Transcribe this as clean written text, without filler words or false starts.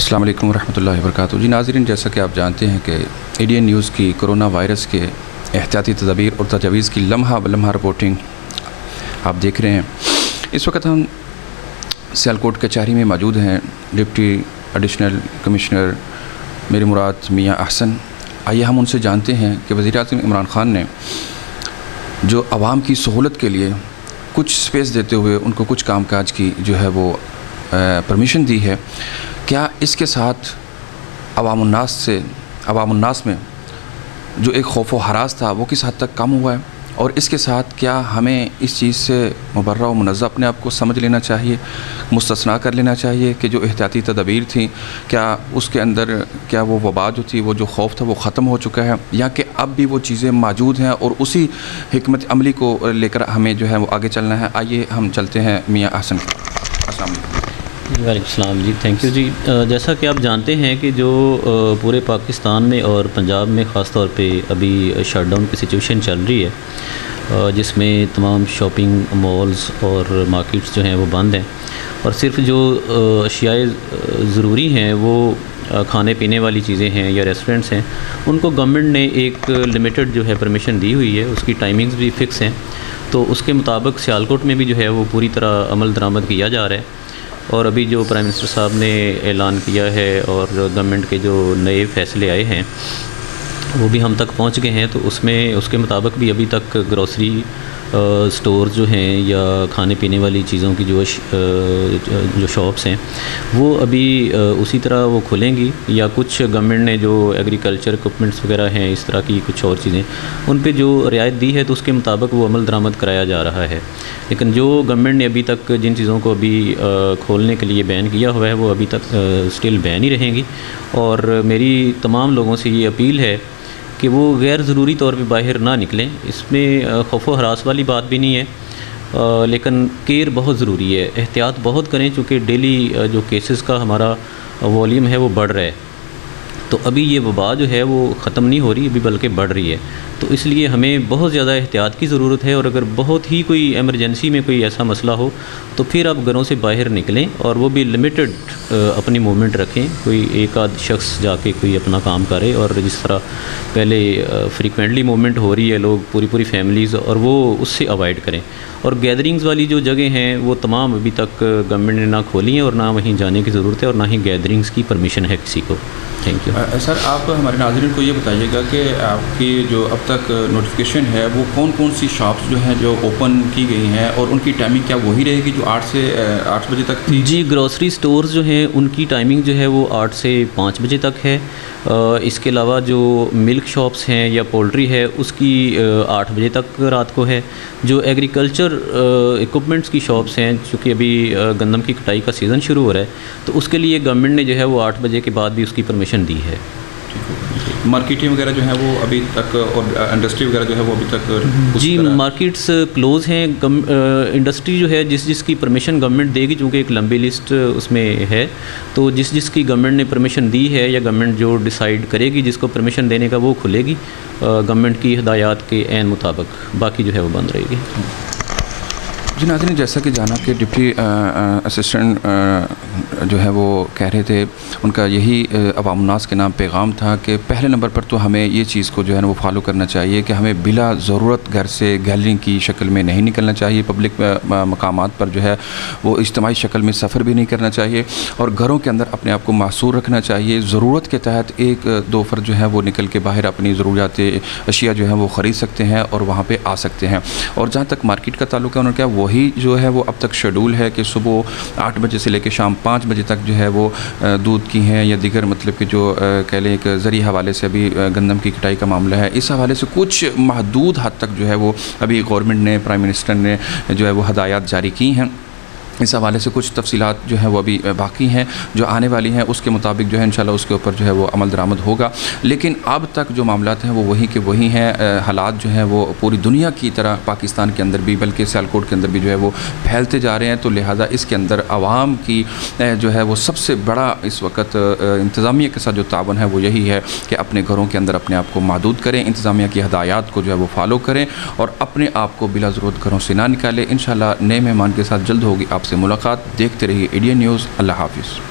अस्सलाम वालेकुम वरहमतुल्लाहि वबरकातुहू। जी नाज़रीन, जैसा कि आप जानते हैं कि एडीएन न्यूज़ की कोरोना वायरस के एहतियाती तदाबीर और तजावीज़ की लम्हा ब लम्हा रिपोर्टिंग आप देख रहे हैं। इस वक्त हम सियालकोट कचहरी में मौजूद हैं। डिप्टी एडिशनल कमिश्नर मेरी मुराद मियाँ अहसन। आइए हम उनसे जानते हैं कि वज़ीर-ए-आज़म इमरान ख़ान ने जो आवाम की सहूलत के लिए कुछ स्पेस देते हुए उनको कुछ कामकाज की जो है वो परमिशन दी है, क्या इसके साथ अवामुन्नास में जो एक खौफ व हरास था वो किस हद तक कम हुआ है, और इसके साथ क्या हमें इस चीज़ से मुबर्रा व मुनज़्ज़ह अपने आप को समझ लेना चाहिए, मुस्तस्ना कर लेना चाहिए कि जो एहतियाती तदबीर थी क्या उसके अंदर क्या वो वबा जो थी, वो जो खौफ था वो ख़त्म हो चुका है, या कि अब भी वो चीज़ें मौजूद हैं और उसी हिकमत अमली को लेकर हमें जो है वो आगे चलना है। आइए हम चलते हैं मियाँ अहसन। अस्सलाम वालेकुम। वालेकुम सलाम जी, थैंक यू जी। जैसा कि आप जानते हैं कि जो पूरे पाकिस्तान में और पंजाब में ख़ास तौर पे अभी शटडाउन की सिचुएशन चल रही है, जिसमें तमाम शॉपिंग मॉल्स और मार्केट्स जो हैं वो बंद हैं, और सिर्फ जो अशियाए ज़रूरी हैं वो खाने पीने वाली चीज़ें हैं या रेस्टोरेंट्स हैं, उनको गवर्नमेंट ने एक लिमिटेड जो है परमिशन दी हुई है। उसकी टाइमिंग्स भी फ़िक्स हैं, तो उसके मुताबिक सियालकोट में भी जो है वो पूरी तरह अमल दरामद किया जा रहा है। और अभी जो प्राइम मिनिस्टर साहब ने ऐलान किया है और गवर्नमेंट के जो नए फ़ैसले आए हैं वो भी हम तक पहुंच गए हैं, तो उसमें उसके मुताबिक भी अभी तक ग्रोसरी स्टोर जो हैं या खाने पीने वाली चीज़ों की जो शॉप्स हैं वो अभी उसी तरह वो खुलेंगी, या कुछ गवर्नमेंट ने जो एग्रीकल्चर इक्विपमेंट्स वगैरह हैं इस तरह की कुछ और चीज़ें उन पे जो रियायत दी है तो उसके मुताबिक वो अमल दरामद कराया जा रहा है। लेकिन जो गवर्नमेंट ने अभी तक जिन चीज़ों को अभी खोलने के लिए बैन किया हुआ है वो अभी तक स्टिल बैन ही रहेंगी। और मेरी तमाम लोगों से ये अपील है कि वो गैर ज़रूरी तौर पे बाहर ना निकलें। इसमें खौफ व हरास वाली बात भी नहीं है, लेकिन केयर बहुत ज़रूरी है, एहतियात बहुत करें, चूँकि डेली जो केसेस का हमारा वॉल्यूम है वो बढ़ रहा है। तो अभी ये वबा जो है वो ख़त्म नहीं हो रही, अभी बल्कि बढ़ रही है, तो इसलिए हमें बहुत ज़्यादा एहतियात की ज़रूरत है। और अगर बहुत ही कोई एमरजेंसी में कोई ऐसा मसला हो तो फिर आप घरों से बाहर निकलें, और वो भी लिमिटेड अपनी मूवमेंट रखें। कोई एक आध शख्स जाके कोई अपना काम करे, और जिस तरह पहले फ्रीक्वेंटली मूवमेंट हो रही है लोग पूरी फैमिलीज़, और वो उससे अवॉइड करें। और गैदरिंग्स वाली जो जगह हैं वो तमाम अभी तक गवर्नमेंट ने ना खोली हैं और ना वहीं जाने की ज़रूरत है, और ना ही गैदरिंग्स की परमिशन है किसी को। Thank you. सर, आप हमारे नाज़रीन को ये बताइएगा कि आपकी जो अब तक नोटिफिकेशन है वो कौन कौन सी शॉप्स जो हैं जो ओपन की गई हैं, और उनकी टाइमिंग क्या वही रहेगी जो 8 से 8 बजे तक थी? जी, ग्रॉसरी स्टोर्स जो हैं उनकी टाइमिंग जो है वो 8 से 5 बजे तक है। इसके अलावा जो मिल्क शॉप्स हैं या पोल्ट्री है उसकी 8 बजे तक रात को है। जो एग्रीकल्चर इक्विपमेंट्स की शॉप्स हैं, चूँकि अभी गंदम की कटाई का सीज़न शुरू हो रहा है, तो उसके लिए गवर्नमेंट ने जो है वो 8 बजे के बाद भी उसकी परमिशन दी है। मार्केटिंग वगैरह जो है वो अभी तक, और इंडस्ट्री वगैरह जो है वो अभी तक जी मार्केट्स क्लोज़ हैं। इंडस्ट्री जो है जिसकी परमिशन गवर्नमेंट देगी, चूँकि एक लंबी लिस्ट उसमें है, तो जिसकी गवर्नमेंट ने परमिशन दी है या गवर्नमेंट जो डिसाइड करेगी जिसको परमिशन देने का वो खुलेगी गवर्नमेंट की हिदायत के ऐन मुताबिक, बाकी जो है वो बंद रहेगी। जी नाज़रीन, जैसा कि जाना कि डिप्टी असिस्टेंट जो है वो कह रहे थे, उनका यही अवामुन्नास के नाम पैगाम था कि पहले नंबर पर तो हमें ये चीज़ को जो है ना वो फॉलो करना चाहिए कि हमें बिला ज़रूरत घर से गैलरिंग की शक्ल में नहीं निकलना चाहिए, पब्लिक मकामात पर जो है वो इज्तिमाई शक्ल में सफ़र भी नहीं करना चाहिए, और घरों के अंदर अपने आप को मासूर रखना चाहिए। ज़रूरत के तहत एक दो फ़र्द जो है वो निकल के बाहर अपनी ज़रूरियात अशिया जो है वो ख़रीद सकते हैं और वहाँ पर आ सकते हैं। और जहाँ तक मार्केट का ताल्लुक है, उन्होंने क्या वही जो है वो अब तक शेड्यूल है कि सुबह 8 बजे से लेकर शाम 5 बजे तक जो है वो दूध की हैं या दीगर मतलब कि जो कह लें एक ज़रिए हवाले से अभी गंदम की कटाई का मामला है, इस हवाले से कुछ महदूद हद तक जो है वो अभी गवर्नमेंट ने, प्राइम मिनिस्टर ने जो है वो हदायत जारी की हैं। इस हवाले से कुछ तफसीलात जो हैं वो अभी बाकी हैं, जो आने वाली हैं उसके मुताबिक जो है इंशाल्लाह उसके ऊपर जो है वो अमल दरामद होगा। लेकिन अब तक जो मामलात हैं वो वही के वही हैं। हालात जो हैं वो पूरी दुनिया की तरह पाकिस्तान के अंदर भी, बल्कि सियालकोट के अंदर भी जो है वो फैलते जा रहे हैं। तो लिहाजा इसके अंदर आवाम की जो है वो सबसे बड़ा इस वक्त इंतज़ामिया के साथ जो तावन है वो यही है कि अपने घरों के अंदर अपने आप को महदूद करें, इंतज़ामिया की हदायत को जो है वो फॉलो करें, और अपने आप को बिला ज़रूरत घरों से ना निकालें। इंशाल्लाह नए मेहमान के साथ जल्द होगी आपसे मुलाकात। देखते रहिए एडीएन न्यूज़। अल्लाह हाफ़िज़।